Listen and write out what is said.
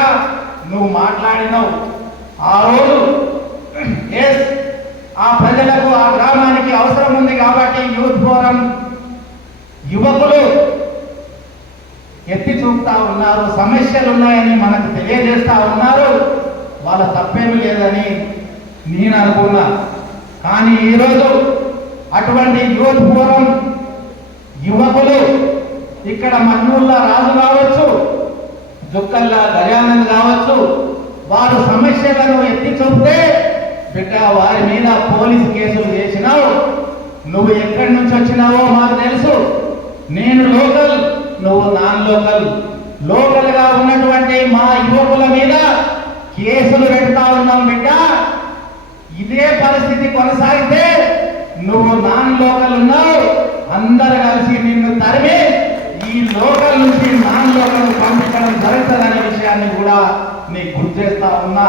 విధంగా నువ్వు మాట్లాడినావు. ఆ రోజు ఎస్ ఆ ప్రజలకు ఆ గ్రామానికి అవసరం ఉంది కాబట్టి యూత్ ఫోరం యువకులు ఎత్తి చూపుతా ఉన్నారు. సమస్యలు ఉన్నాయని మనకు తెలియజేస్తా ఉన్నారు. వాళ్ళ తప్పేమి లేదని నేను అనుకున్నా. కానీ ఈరోజు అటువంటి యూత్ ఫోరం యువకులు ఇక్కడ మన్నూళ్ళ రాజు కావచ్చు జుక్కల్లా దయానంద్ కావచ్చు వారు సమస్యలను ఎత్తి చూపితే బిడ్డ వారి మీద పోలీస్ కేసులు చేసినావు నువ్వు ఎక్కడి నుంచి వచ్చినావో మాకు తెలుసు. నేను లోకల్ నువ్వు నాన్ లోకల్. లోకల్గా ఉన్నటువంటి మా యువకుల మీద కేసులు పెడతా ఉన్నాం బిడ్డ. ఇదే పరిస్థితి కొనసాగితే నువ్వు నాన్ లోకల్ ఉన్నావు. అందరు కలిసి నిన్ను తరిమి ఈ లోక నుంచి నాన్ లోకల్ పంపించడం జరుగుతుందనే విషయాన్ని కూడా నీకు గుర్తు చేస్తా ఉన్నా.